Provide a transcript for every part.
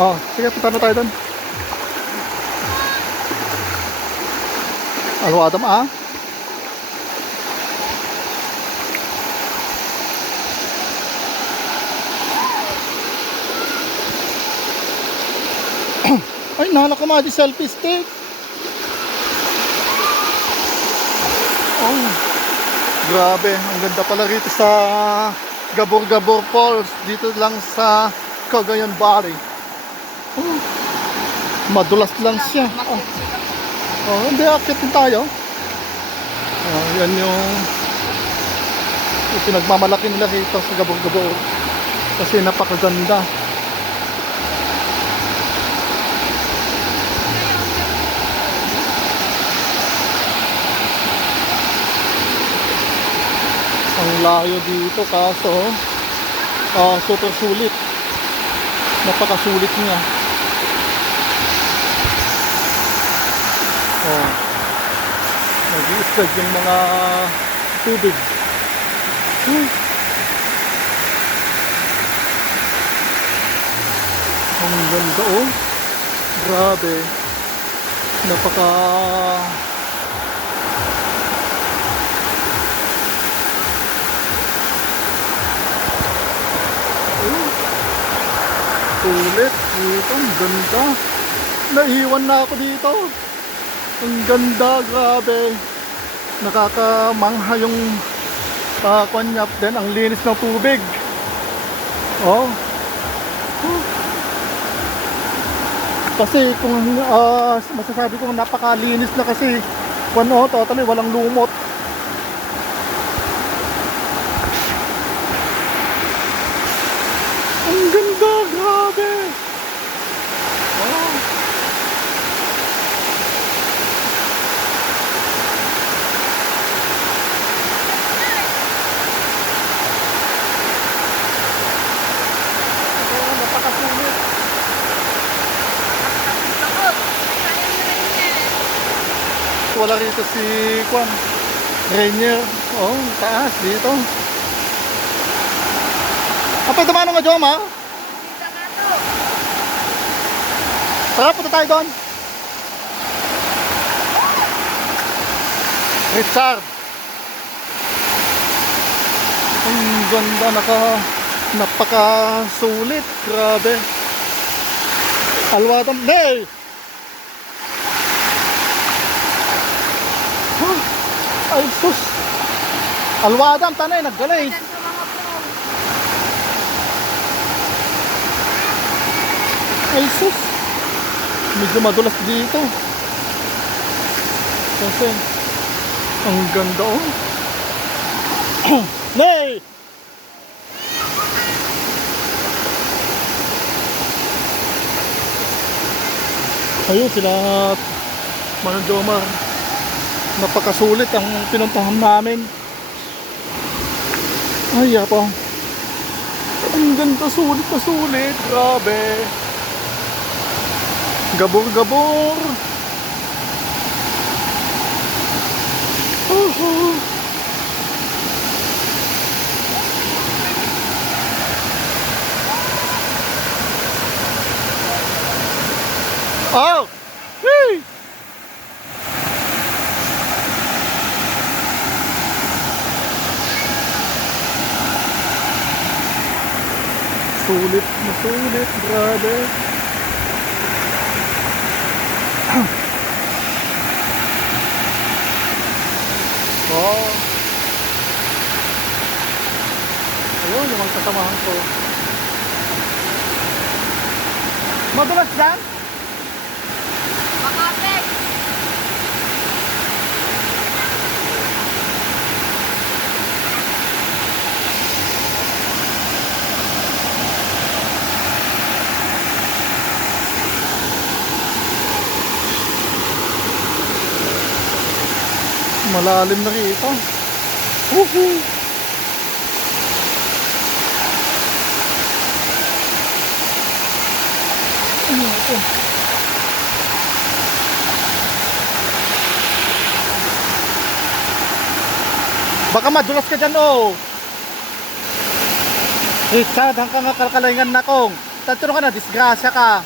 Oh, sige, punta na tayo doon. Alwadam ah. Ay, nahala ko mga di selfie stick. Oh, grabe. Ang ganda pala rito sa Gabor-Gabor Falls. Dito lang sa Cagayan Valley. Oh, madulas lang siya. Oh, oh, hindi, akit din tayo. Oh, yan yung pinagmamalaki nila rito sa Gabor-Gabor. Kasi napakaganda. Ang layo dito kaso super sulit. Napakasulit niya. Oh, nag-i-spread yung mga tubig. Ang ganda oh. Grabe. Napaka sulit dito, ang ganda. Naiwan na ako dito. Ang ganda, grabe. Nakakamangha yung kanyap din. Ang linis ng tubig. Oh. Kasi kung masasabi ko napakalinis na kasi totally walang lumot. Ang ganda, grabe. Oh. Oh, napakasulit. Wala rito si Rainier. Oh, taas dito. Apa ito manong nga, Joma? Tara, punta tayo doon. Richard. Ang ganda, napakasulit. Grabe. Alwadam. Hey! Ay, sus. Alwadam, tanay, naggalay. Ay, sus. Medyo madulas dito. Kasi, ang ganda oh. Nay! Ayun sila, Manong Jomar. Napakasulit ang pinuntahan namin. Ay, po. Ang ganda, sulit na sulit. Grabe. Gabor-gabor. Oh! Hey! Sulit na sulit, grabe. Oh. Ayun, yung mga kasamahan ko. Madulas dyan? Makapit! Malalim na rito. Woohoo! Ano ito? Baka madulas ka dyan oh. Richard, hanggang kalkalingan na kong. Taturo ka na, disgrasya ka.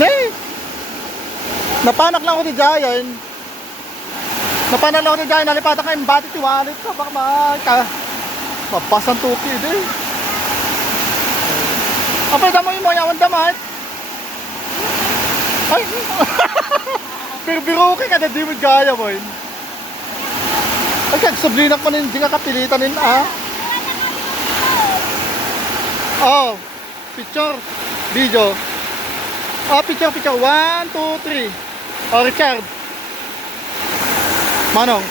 Nay! Napanak lang ako ni Jayan. Napanak lang ako ni Jayan. Nalipatan ka yung bati tiwalit ka. Baka mapasan tukid eh. Apay damo yung mga yawan damat. Ay! Biru-biru ka na di mo gaya mo yun. Ay, kagsablinak mo na hindi nga kapilitan yun ah. Oh, picture, video. Oh, picture. 1, 2, 3. Oh, Richard. Manong.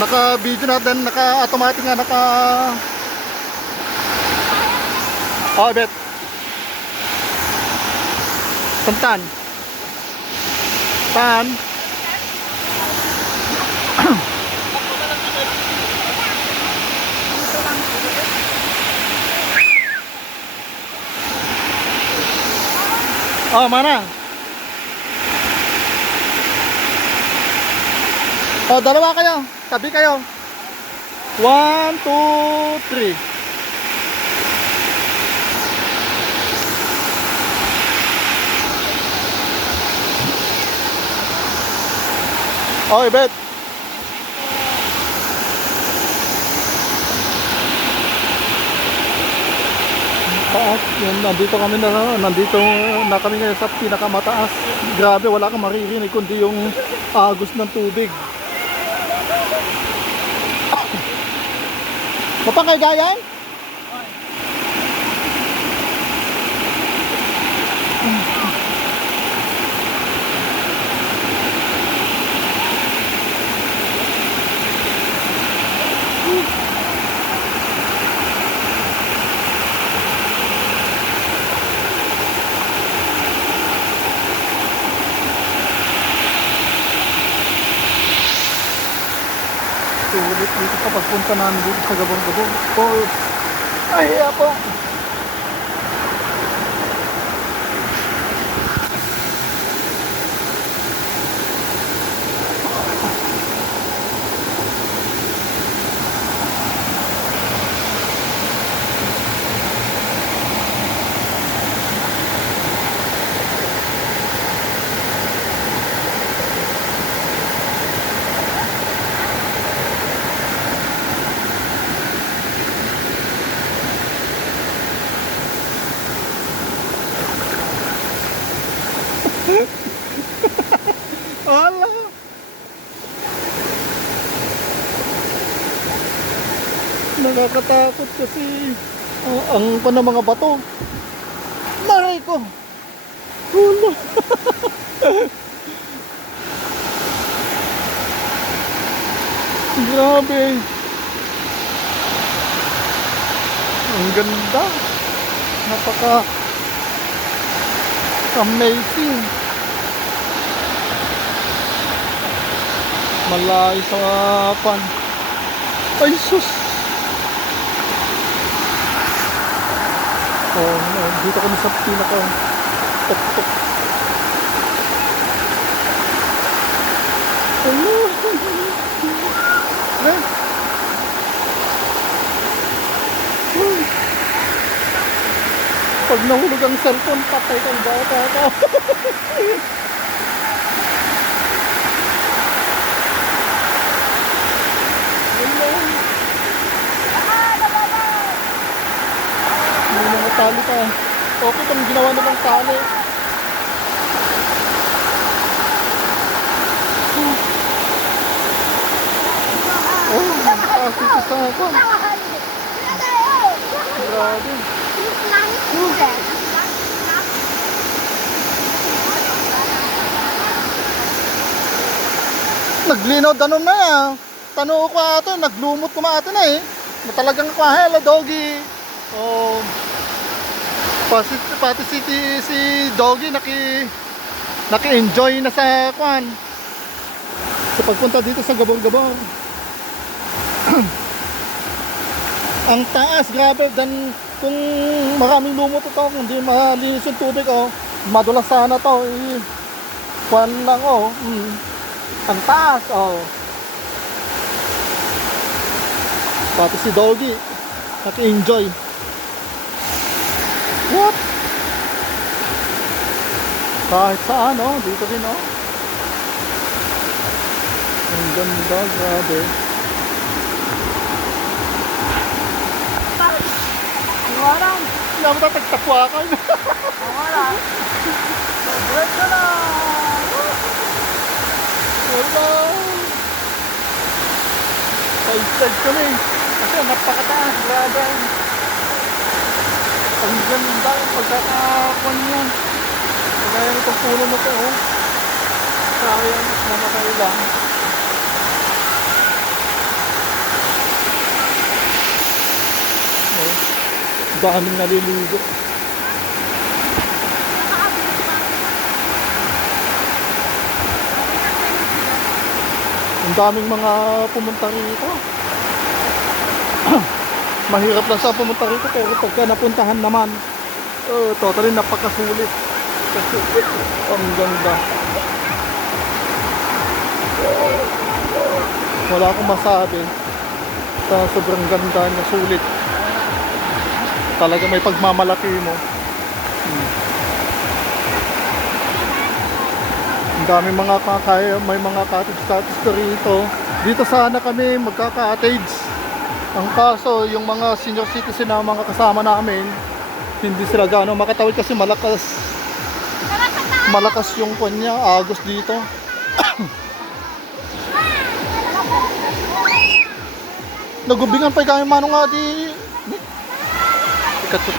Naka-video natin, naka-automatic nga, Oh, bet. Tantan. Tan. Oh, mana? Oh, dalawa kayo. Tabi kayo. 1, 2, 3. Oh, bet. Taas, yun, nandito na kami ngayon sa pinakamataas. Grabe, wala kang maririnig kundi yung agos ng tubig. Mapangay gayan? Sulit dito sa pagpunta namin dito sa Gabong-Gabong Falls. Ay, po. Wala. Nakakatakot kasi ang pa ng mga bato. Maray ko. Hulo. Grabe. Ang ganda. Napaka amazing. Malayo sa pan. Ay sus. Oh, no. Dito kami sa pinaka tok-tok. Hello. Pag nahulog ang cellphone, patay kang bata ka. May mga tali pa. Okay kung ginawa nilang tali. Oh, nakakasito sa ako. Grabe. Naglinaw danon na ya. Tano ko ato, naglumot ko maato na eh. Na talagang hello doggy. Oh. Pati si doggy naki-enjoy na sa kwan. Sa pagpunta dito sa Gabong-Gabong. Ang taas, grabe. Dan kung maraming lumot ito, kung hindi malinis yung tubig, oh, Madulas sana to. Kwan lang oh. Ang taas oh. Pati si Doggy nag-enjoy. What? Kahit saan oh, dito din oh. Ang ganda, grabe. Warang. Hindi ako tatagtakwakan. Wala. Break na lang. Wala. Side kami. Kasi napakataas, grabe. Ang ganda yung pagkakakuan yan. Kagaya nitong puno na to, oh. Sayang, namatay lang. Oh, daming naliligo. Ang daming mga pumunta rito. Mahirap lang sa pumunta rito pero pagka napuntahan naman, totally napakasulit. Kasi ang ganda. Wala akong masabi sa sobrang ganda na sulit. Talaga may pagmamalaki mo. Ang dami mga kakaya, may mga cottage na rito. Dito sana kami magka-cottage. Ang kaso, yung mga senior citizen na mga kasama namin, hindi sila gaano makatawid kasi malakas yung kanya, agos dito. Nagubingan pa kami manong nga di. Ikat sa